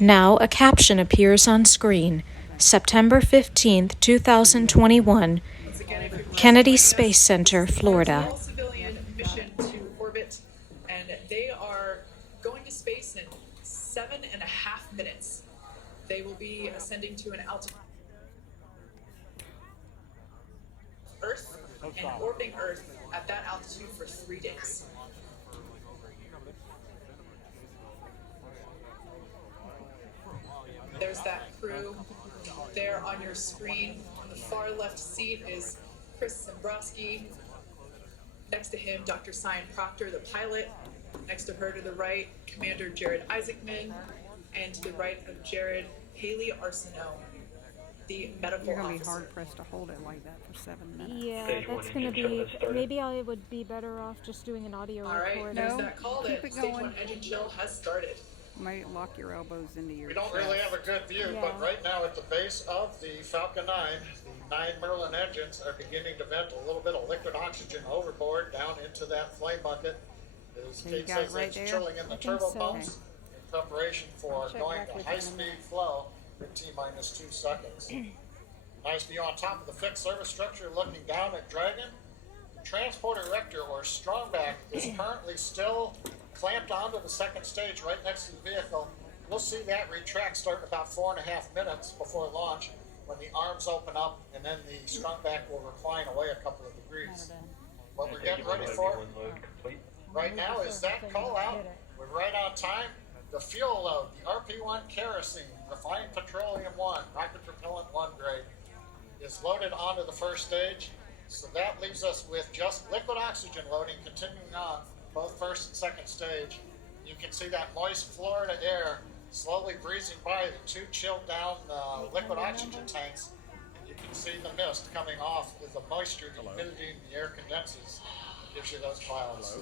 Now a caption appears on screen. September 15th, 2021, Kennedy Space Center, Florida. Small civilian mission to orbit, and they are going to space in 7.5 minutes. They will be ascending to an altitude of Earth and orbiting Earth at that altitude for 3 days. There's that crew there on your screen. On the far left seat is Chris Zembrowski. Next to him, Dr. Cyan Proctor, the pilot. Next to her to the right, Commander Jared Isaacman. And to the right of Jared, Haley Arsenault, the medical You're going to be officer. hard pressed to hold it like that for 7 minutes. Yeah, Stage that's one gonna engine be. chill has started. Maybe I would be better off just doing an audio All right, recording. there's No, that call keep that it stage going. 1 engine chill has started. You might lock your elbows into your We don't chest. really have a good view, Yeah. but right now at the base of the Falcon 9, the 9 Merlin engines are beginning to vent a little bit of liquid oxygen overboard down into that flame bucket. As So you Kate got it says, right it's there? chilling in the I think turbo so. pumps in preparation for check going back to with you in a high-speed minute. flow in T-minus 2 seconds. Nice view on top of the fixed service structure looking down at Dragon. The transport erector or strongback is currently still clamped onto the second stage right next to the vehicle. We'll see that retract start in about 4.5 minutes before launch when the arms open up and then the strongback will recline away a couple of degrees. What we're getting ready for Load complete. right now is that call out. We're right on time. The fuel load, the RP1 kerosene, refined petroleum 1, rocket propellant 1 grade, is loaded onto the first stage. So that leaves us with just liquid oxygen loading continuing on both first and second stage. You can see that moist Florida air slowly breezing by the 2 chilled down liquid oxygen tanks. You can see the mist coming off with the moisture, the humidity, and the air condenses. Gives you those clouds.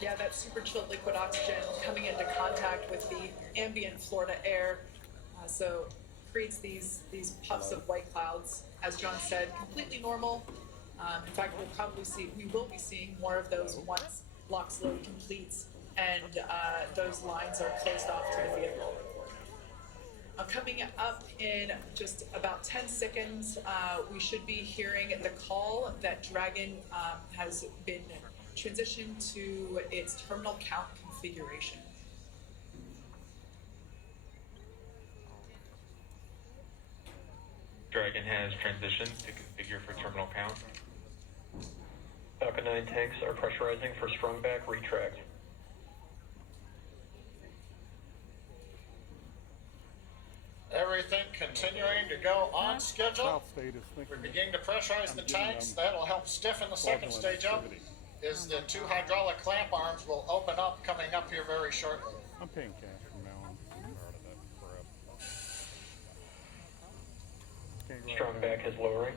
Yeah, that super chilled liquid oxygen coming into contact with the ambient Florida air, so creates these puffs of white clouds. As John said, completely normal. In fact, we will be seeing more of those once LOX load completes and those lines are closed off to the vehicle. Coming up in just about 10 seconds, we should be hearing the call that Dragon has been transitioned to its terminal count configuration. Dragon has transitioned to configure for terminal count. Falcon 9 tanks are pressurizing for strongback retract. Everything continuing to go on schedule. We're beginning to pressurize the tanks. That'll help stiffen the second stage up. Is the 2 hydraulic clamp arms will open up coming up here very shortly. I'm paying cash from now on. I'm tired of that crap. Can't go out there. Strongback is lowering.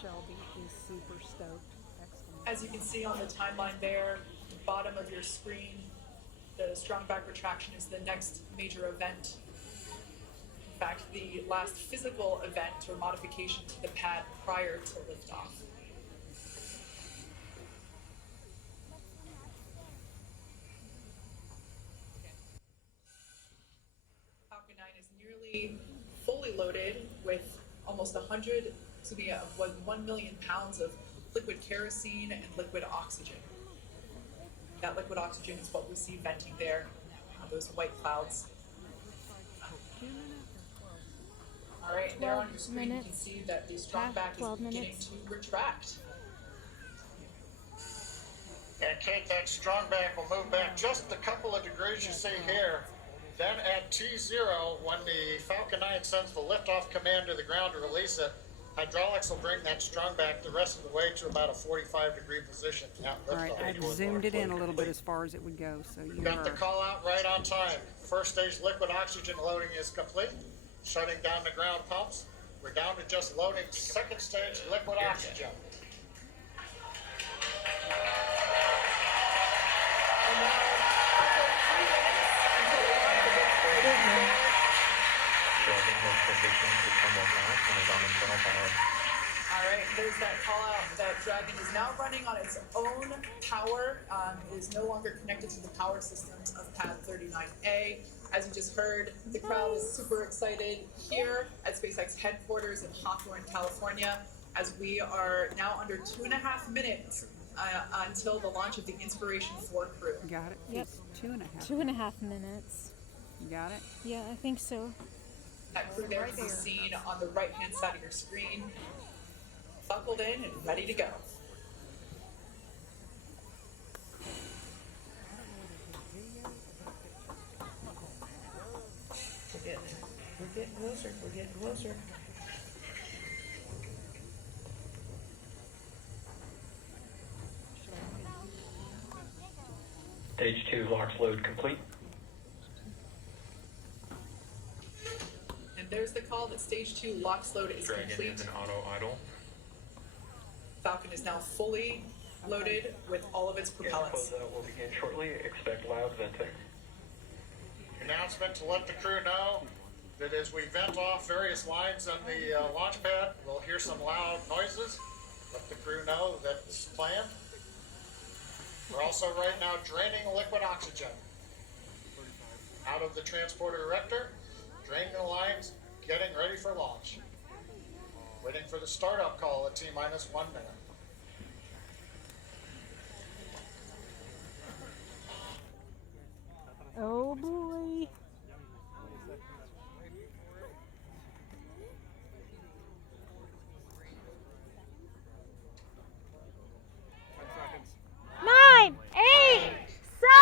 Shelby is super stoked. Excellent. As you can see on the timeline there, the bottom of your screen, the strongback retraction is the next major event. In fact, the last physical event or modification to the pad prior to liftoff. Falcon 9 is nearly fully loaded with almost 1 million pounds of liquid kerosene and liquid oxygen. That liquid oxygen is what we see venting there, those white clouds. All right, there on your screen you can see that the strongback is beginning to retract. And Kate, that strongback will move back just a couple of degrees you see here. Then at T0, when the Falcon 9 sends the liftoff command to the ground to release it, hydraulics will bring that strongback the rest of the way to about a 45-degree position. Now, All right, I've zoomed it in a little bit as far as it would go, so you Got the are. call out right on time. First stage liquid oxygen loading is complete. Shutting down the ground pumps. We're down to just loading second stage liquid oxygen. And now, after 3 minutes until and is on internal power. All right, there's that call out that Dragon is now running on its own power. It is no longer connected to the power systems of Pad 39A. As you just heard, the crowd is super excited here at SpaceX headquarters in Hawthorne, California, as we are now under 2.5 minutes until the launch of the Inspiration 4 crew. Got it? Yep. It's 2.5. 2.5 minutes. You got it? Yeah, I think so. That crew there can be seen on the right-hand side of your screen, buckled in and ready to go. We're getting closer, we're getting closer. Stage 2 LOX load complete. And there's the call that Stage 2 LOX load is Dragon complete. is in auto idle. Falcon is now fully loaded with all of its propellants. Closeout will begin shortly. Expect loud venting. Announcement to let the crew know that as we vent off various lines on the launch pad, we'll hear some loud noises. Let the crew know that's planned. We're also right now draining liquid oxygen out of the transporter erector, draining the lines, getting ready for launch. Waiting for the startup call at T-minus 1 minute. Oh boy. Nine, 8,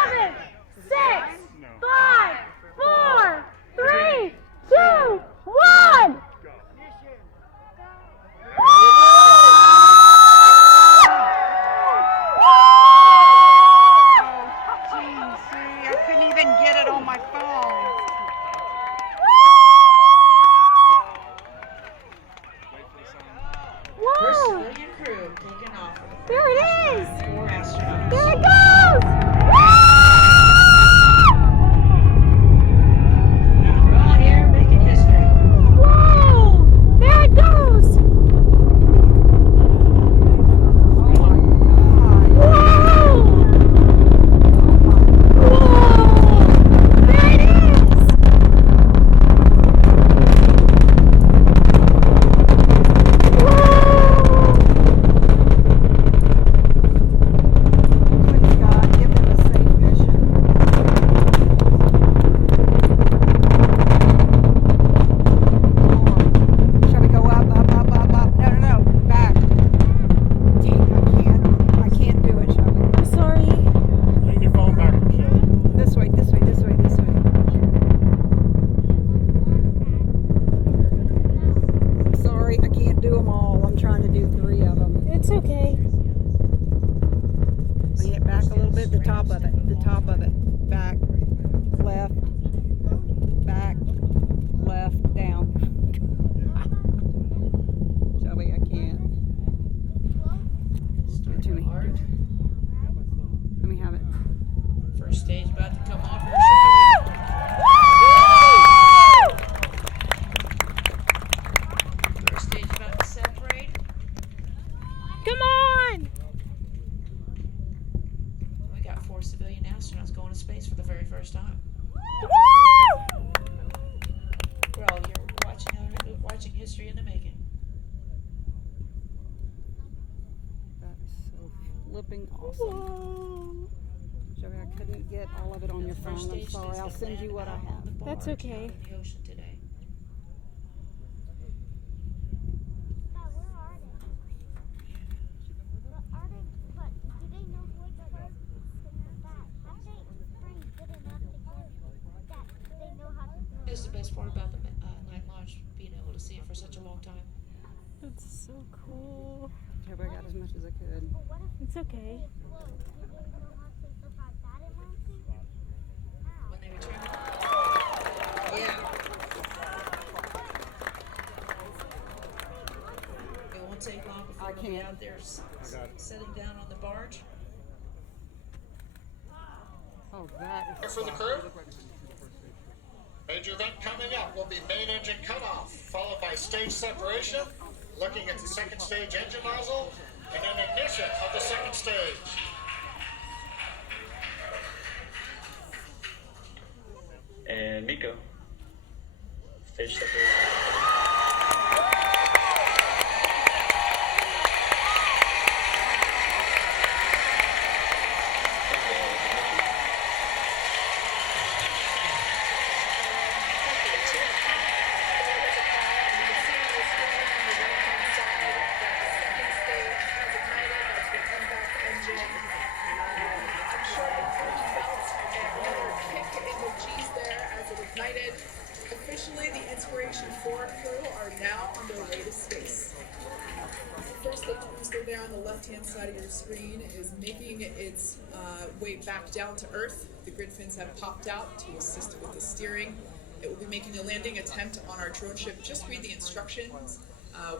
7, 6, 5, 4, 3, 2, 1. Gee, see, I couldn't even get it on my phone. Whoa! Civilian crew taking off with There it is! 4 astronauts. There it goes! We're all here making history. Whoa! There it goes! Whoa! Whoa! There it is! Please, God, give them a safe mission. Shall we go up? No, back. Dang, I can't do it, shall we? Sorry. Lean your phone back, Michelle. This way. Sorry, I can't do them all. I'm trying to do 3 of them. It's okay. Bring it back a little bit, the top of it. Back, left, down. Shall we? I can't. Give it to me. Let me have it. First stage about to come off here shortly. First stage about to separate. Come on! We got 4 civilian astronauts going to space for the very first time. Woo! We're all here watching history in the making. That is so flipping awesome. Joey, I couldn't get all of it on your The phone. first I'm stage sorry. is I'll gonna send you land what I out on have. the That's barge okay. out in the ocean today. It's the best part about the night launch, being able to see it for such a long time. That's so cool. Joey, I got as much as I could. It's okay. When they return. Yeah. It won't take long before I they'll be can't. out there I got it. sitting down on the barge. Oh, that Here is for the crew. Major event coming up will be main engine cutoff, followed by stage separation, looking at the second stage engine nozzle, and then ignition of the second stage. And Miko. Stage separation. Officially, the Inspiration 4 crew are now on their way to space. The first stage booster there on the left-hand side of your screen is making its way back down to Earth. The grid fins have popped out to assist with the steering. It will be making a landing attempt on our drone ship. Just read the instructions,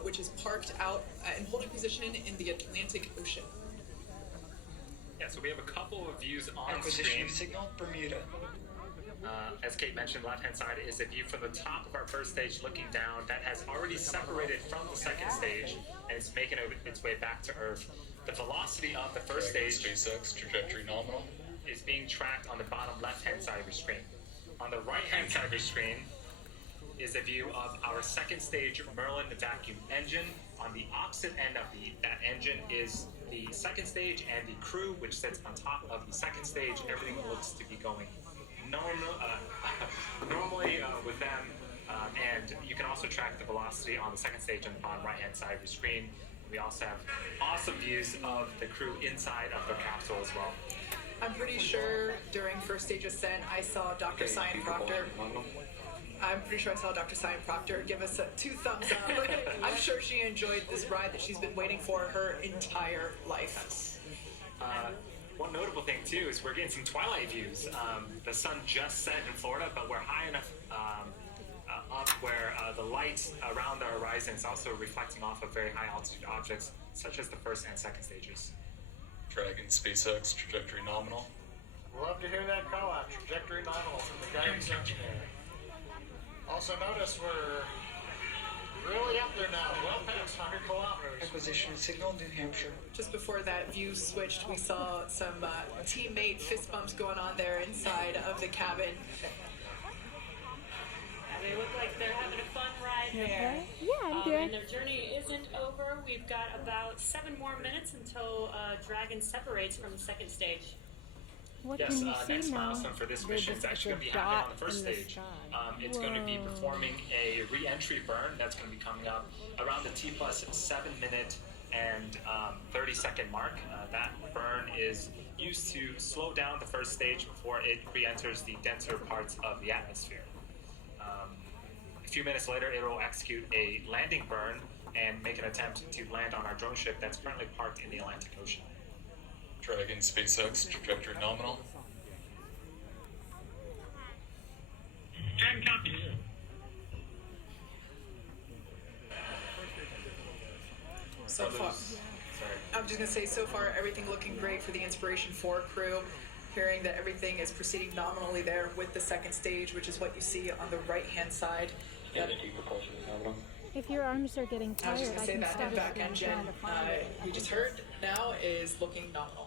which is parked out in holding position in the Atlantic Ocean. Yeah, so we have a couple of views on Acquisition screen. of signal, Bermuda. As Kate mentioned, left-hand side is a view from the top of our first stage looking down. That has already separated from the second stage and it's making its way back to Earth. The velocity of the first stage SpaceX, trajectory nominal. is being tracked on the bottom left-hand side of your screen. On the right-hand side of your screen is a view of our second stage Merlin vacuum engine. On the opposite end of that engine is the second stage and the crew, which sits on top of the second stage. Everything looks to be going normally with them, and you can also track the velocity on the second stage on the bottom right-hand side of your screen. We also have awesome views of the crew inside of the capsule as well. I'm pretty sure during first stage ascent, I saw Dr. Cyan Proctor. I'm pretty sure I saw Dr. Cyan Proctor give us 2 thumbs up. I'm sure she enjoyed this ride that she's been waiting for her entire life. One notable thing too is we're getting some twilight views. The sun just set in Florida, but we're high enough up where the light around the horizon is also reflecting off of very high altitude objects, such as the first and second stages. Dragon, SpaceX, trajectory nominal. Love to hear that call out. Trajectory nominal from the guidance engineer. Also notice we're really up there now, well past 100 kilometers. Acquisition of signal, New Hampshire. Just before that view switched, we saw some teammate fist bumps going on there inside of the cabin. They look like they're having a fun ride there. Yeah, I'm good. And their journey isn't over. We've got about 7 more minutes until Dragon separates from the second stage. What Yes, can you see next now? milestone for this mission is actually going to be happening on the first stage. It's going to be performing a re-entry burn that's going to be coming up around the T+7 minute and 30-second mark. That burn is used to slow down the first stage before it re-enters the denser parts of the atmosphere. A few minutes later, it will execute a landing burn and make an attempt to land on our drone ship that's currently parked in the Atlantic Ocean. Dragon, SpaceX, trajectory nominal. Dragon copies. So far, I'm just gonna say, so far everything looking great for the Inspiration 4 crew. Hearing that everything is proceeding nominally there with the second stage, which is what you see on the right-hand side. Yep. If your arms are getting I was tired, just gonna I say can that stop back it and engine try to find it. we just heard now is looking nominal.